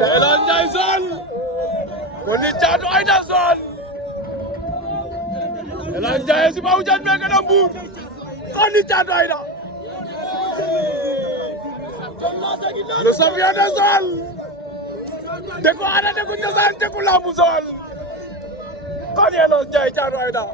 Elan Jason Koni Caatu Aïda Son Elan Jason si ba hujan mereka nambur Koni Caatu Aïda le champion de Joal Deku ada Deku Cosaan Deku Lambu Joal Koni Elan Jason Caatu Aïda